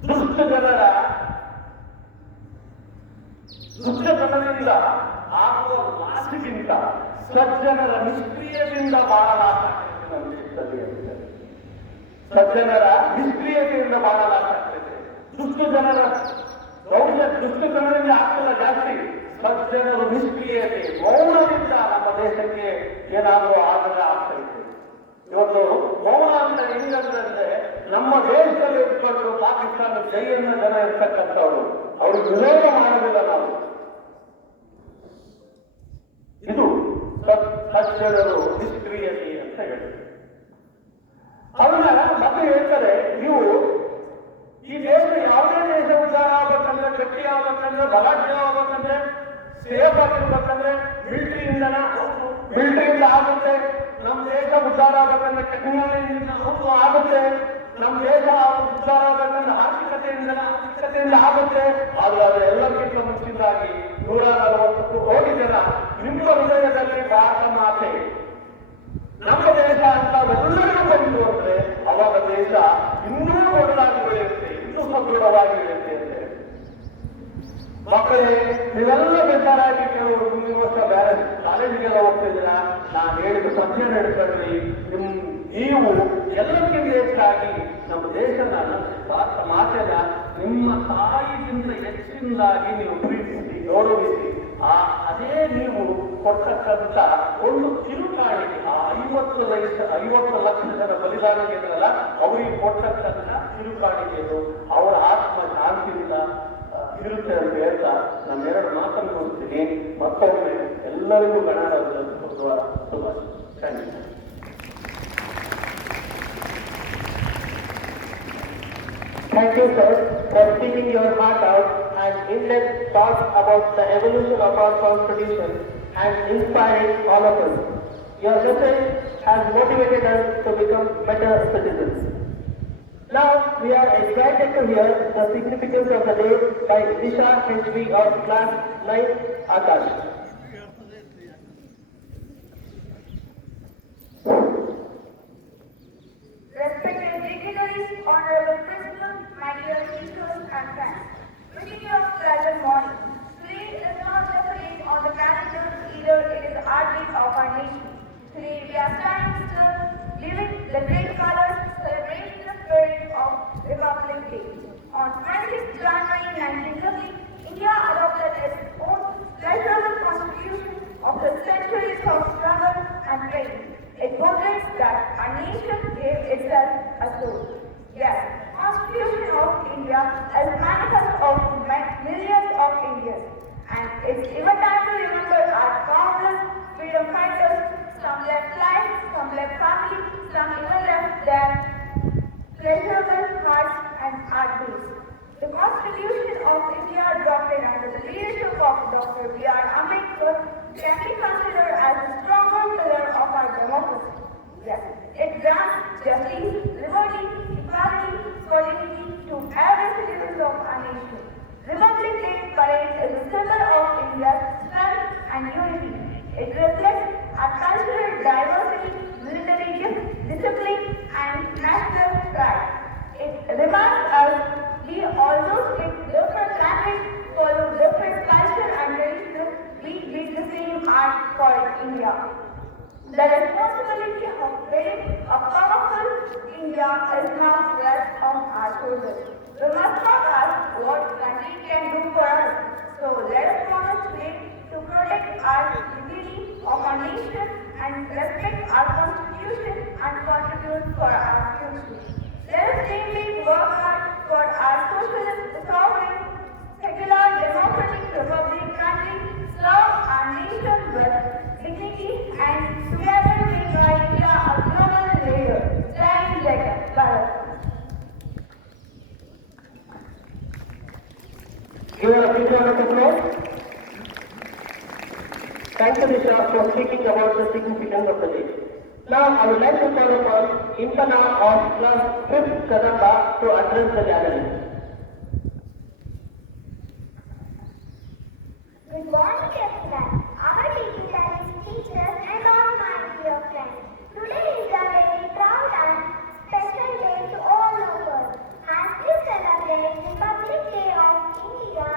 ದುಷ್ಟ ಜನರಿಂದ ಆಗುವ ಲಾಸಕ್ಕಿಂತ ಸಜ್ಜನರ ನಿಷ್ಕ್ರಿಯದಿಂದ ಬಹಳ ಲಾಸ ಆಗ್ತದೆ. ಸಜ್ಜನರ ನಿಷ್ಕ್ರಿಯತೆಯಿಂದ ಬಹಳ ಲಾಸ ಆಗ್ತದೆ. ದುಷ್ಟ ಜನರಿಂದ ಆಗ್ತಿಲ್ಲ ಜಾಸ್ತಿ, ಸಜ್ಜನರು ನಿಷ್ಕ್ರಿಯತೆ ಮೌನದಿಂದ ನಮ್ಮ ದೇಶಕ್ಕೆ ಏನಾದರೂ ಆದರೆ ಆಗ್ತಾ ಇದೆ. ಇವತ್ತು ಮೌನ ಅಂತ ಹೆಂಗಂದ್ರೆ, ನಮ್ಮ ದೇಶದಲ್ಲಿ ಇಟ್ಕೊಂಡು ಪಾಕಿಸ್ತಾನ ಜೈಯನ್ನ ಜನ ಇರ್ತಕ್ಕಂಥವ್ರು, ಅವ್ರಿಗೆ ವಿರೋಧ ಮಾಡೋದಿಲ್ಲ ನಾವು. ಇದು ಸಜ್ಜನರು ನಿಷ್ಕ್ರಿಯತೆ ಅಂತ ಹೇಳಿ. ಅವನ್ನ ಮತ್ತೆ ಹೇಳ್ತಾರೆ, ನೀವು ಈ ದೇಶ ಯಾವುದೇ ದೇಶ ಉದ್ಧಾರ ಆಗ್ಬೇಕಂದ್ರೆ, ಗಟ್ಟಿ ಆಗ್ಬೇಕಂದ್ರೆ, ಗಲಾಟೆ ಆಗ್ಬೇಕಂದ್ರೆ, ಸೇಫ್ ಆಗಿರ್ಬೇಕಂದ್ರೆ ಮಿಲಿಟರಿಯಿಂದ ಆಗುತ್ತೆ. ನಮ್ಮ ದೇಶ ಉದ್ಧಾರ ಆಗ್ಬೇಕಂದ್ರೆ ಟೆಕ್ನಾಲಜಿಯಿಂದ ಆಗುತ್ತೆ. ನಮ್ಮ ದೇಶ ಉದ್ಧಾರ ಆಗ್ಬೇಕಂದ್ರೆ ಆರ್ಥಿಕತೆಯಿಂದ ಆಗುತ್ತೆ. ಆದ್ರೆ ಅದೆಲ್ಲಕ್ಕಿಂತ ಮುಂಚಿತವಾಗಿ 140 ಕೋಟಿ ಜನ ನಿಮ್ಮ ಹೃದಯದಲ್ಲಿ ಭಾರತ ಮಾತೆ ನಮ್ಮ ದೇಶ ಅಂತ ಎಲ್ಲರಿಗೂ ಬಂದು ಅಂದ್ರೆ, ಅವಾಗ ದೇಶ ಇನ್ನೂ ದೊಡ್ಡದಾಗಿ ಬೆಳೆಯುತ್ತೆ, ಇನ್ನೂ ಸದೃಢವಾಗಿ ಬೆಳೆಯುತ್ತೆ ಅಂತ. ಮಕ್ಕಳೇ, ನೀವೆಲ್ಲ ಬೇಕಾರಾಗಿ ಕೆಲವರು ಮುಂದಿನ ವರ್ಷ ಬೇರೆ ಕಾಲೇಜಿಗೆಲ್ಲ ಹೋಗ್ತಿದ್ದೀರ, ನಾನು ಹೇಳಿದ ಸತ್ಯ ನಡ್ಕೊಳ್ಳಿ. ನೀವು ಎಲ್ಲಕ್ಕಿಂತ ಹೆಚ್ಚಾಗಿ ನಮ್ಮ ದೇಶನ, ಭಾರತ ಮಾತೆನ ನಿಮ್ಮ ತಾಯಿಗಿಂತ ಹೆಚ್ಚಿನದಾಗಿ ನೀವು ಪ್ರೀತಿಸಿ ಗೌರವಿಸಿ, ಅದೇ ನೀವು ಕೊಡ್ತಕ್ಕಂಥ ಒಂದು ತಿರುಕಾಣಿಕೆ, ಆ 50 ಲಕ್ಷ ಜನ ಬಲಿದಾನ ಏನಲ್ಲ, ಅವರಿಗೆ ಕೊಡ್ತಕ್ಕಂಥ ತಿರುಕಾಣಿಕೆಗಳು ಅವರ ಆತ್ಮ ಶಾಂತಿಯಿಂದ ಇರುತ್ತೆ ಅಂತ ಹೇಳ್ತಾ ನಾನು 2 ಮಾತನ್ನು ನೋಡ್ತೀನಿ. ಮತ್ತೊಮ್ಮೆ ಎಲ್ಲರಿಗೂ ಗಣರಾಜ್ಯೋತ್ಸವ ಶುಭಾಶಯ. Thank you. Thank you, sir, for speaking your heart out and in-depth thoughts about the evolution of our constitution and inspiring all of us. Your message has motivated us to become better citizens. Now we are excited to hear the significance of the day by Disha HB of class 9 Akash. Respected dignitaries, honorable principal, my dear teachers and friends. Wishing you a pleasant morning. Today is not just a date on the calendar, either it is the heartbeat of our nation. Today we are standing still, living the great colors, celebrating the spirit of Republic Day. On 26 January 1950, India adopted its own federal constitution after centuries of struggle and pain. It boasts that our nation gave itself a soul. Yes, Constitution of India is a manifest of millions of Indians. And it's even time to remember our countless freedom fighters. Some left life, some left family, some even left their pleasurable hearts and heartbeats. The Constitution of India drafted under the leadership of Dr. B.R. Ambedkar can be considered as a stronger pillar of our democracy. Yes, it grants justice, liberty, equality, equality to every citizen of our nation. Republic Day parade is a symbol of India's strength and unity. It reflects our cultural diversity, military discipline, and national pride. It reminds us we although speak different language, follow different culture and traditions, we beat the same art called India. The responsibility of building a powerful India is now rest on our shoulders. We must not ask what country can do for us. So let us promise today to protect our dignity of our nation and respect our constitution and contribute for our future. Let us namely work hard for our socialist, sovereign, secular, democratic republic country, serve our nation with dignity and together make our India a global leader. Jai Jagat Bharat. Give a big round of applause. Thank you, Disha, for speaking about the significance of the day. Now, I would like to call upon Impana of class 5th Kadamba to address the gathering. Good morning, everyone. Our dignitaries, teachers, and all my dear friends. Today is a very proud and special day to all of us as we celebrate Republic Day of India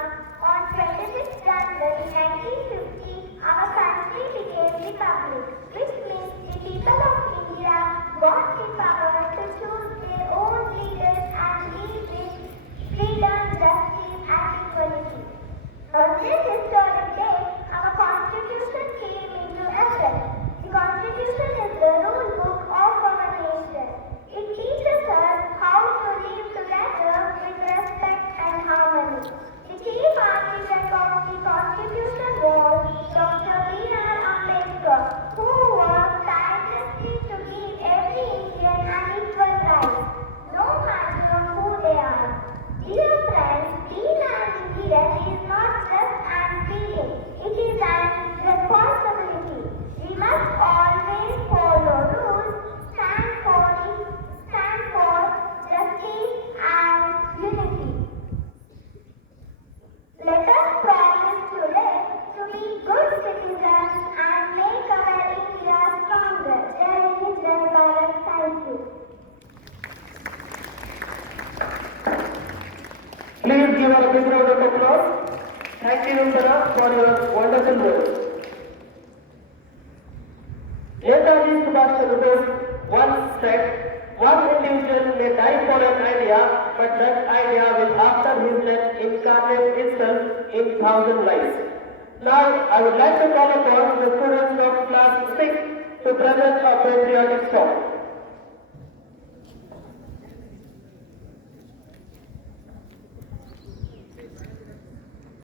on 26 January 1950. Our country became republic, which means the people of India got the power to choose their own leaders and lead with freedom, justice, and equality. On this historic day, our Constitution came into effect. The Constitution is the rule book of our nation. It teaches us how to live together with respect and harmony. The chief architect of the Constitution was Dr. B.R. Ambedkar, who worked tirelessly to give every Indian an equal right, no matter who they are. Dear friends, being an Indian is not just an feeling, it is an responsibility. We must always follow rules, stand for justice and unity. Let us promise today to be good citizens and make our India stronger. Jai Hind, Jai Bharat. Thank you. Please give a big round of applause. Thank you, Impana, for your wonderful words. Netaji Subhash Chandra Bose once said, one individual may die for an idea, but that idea will after his death incarnate itself in 1,000 lives. Now, I would like to call upon the students of class 6 to present a patriotic song.